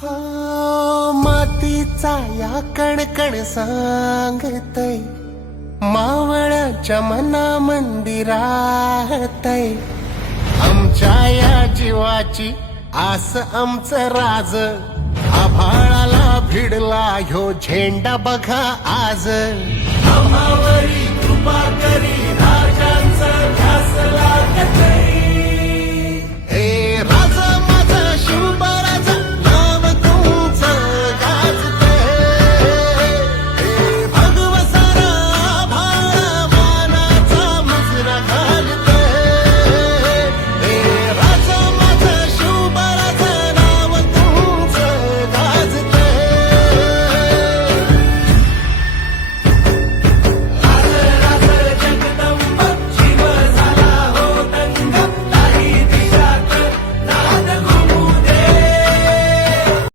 हो मातीचा या कणकण सांगतय मावळ्याच्या मना मंदिरातय आमच्या या जीवाची आस आमचं राज आभाळाला भिडला ह्यो झेंडा बघा आज आम्हावरी कृपा करी राजांचा ध्यास लागतय